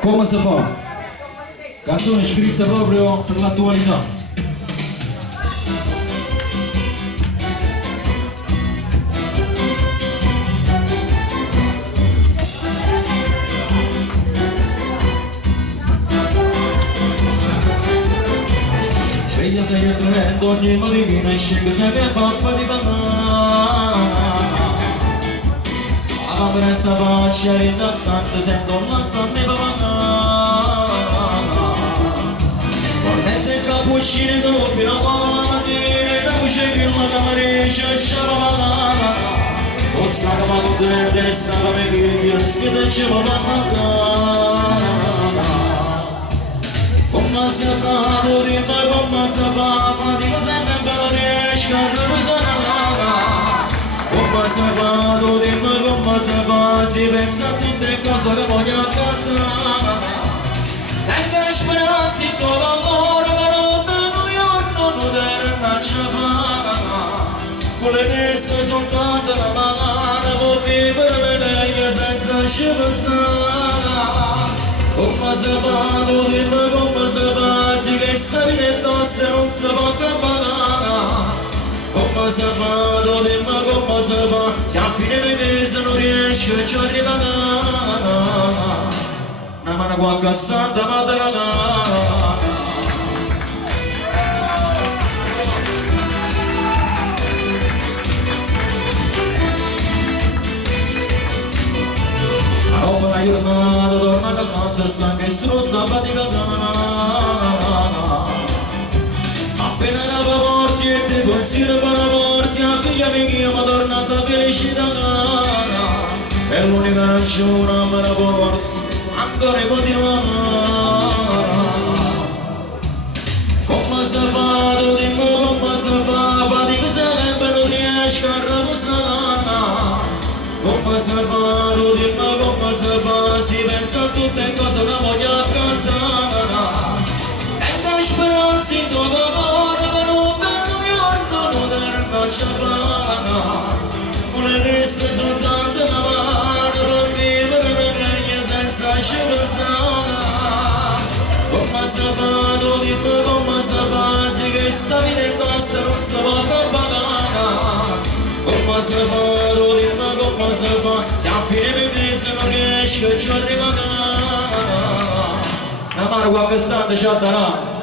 Come si fa? Canzone scritta proprio per l'attualità. Sveglia sei attraendo ogni motivino e scende se che fa fatica. La pressa faccia rinda stanza sento lontano papà. Corrente il cappuccino doppio come la mattina e la luce che la camarisce sciabalana. Tossa che va con te testa come figlia che te ci va a mancare. Come si è fatto dimmi come si fa ma dico sempre bello riesci a riposare. Come si fa, tu dimmi come si fa, si pensa a tutte cose che voglio cantare. Tengo speranza in tuo lavoro che non vedo io non te ce fa. Con le messe soltanto la mano può vivere meglio senza ci pensare. Come si fa, tu dimmi come si fa, si che sa vita tosse non si può cambiare. Come si fa, tu dimmi come si fa, se a fine mese non riesci a ci arrivare. Una mano qua a Santa Materana. Dopo una giornata tornata a casa sta che strutta fatica. Appena la porti e ti pensiero per la porti a figlia mia ma tornata felicità. È l'unica ragione per la forza ancora continuare. Come si fa, tu dimmi come si fa, fatica sempre non riesci a riposare. Come si fa, tu dimmi come si fa, si pensa a tutte cose che voglio cantare. Tengo speranza in tuo cuore che non vedo giorno non te ce fa. Vuole restare soltanto una mano per vivere meglio senza ci pensare. Come si fa, tu dimmi come si fa, si che sta vita in testa non si può pagare. Come si fa, tu dimmi come si fa, se a fine mese non riesci a ci arrivare. Una mano qualche stante ci darà.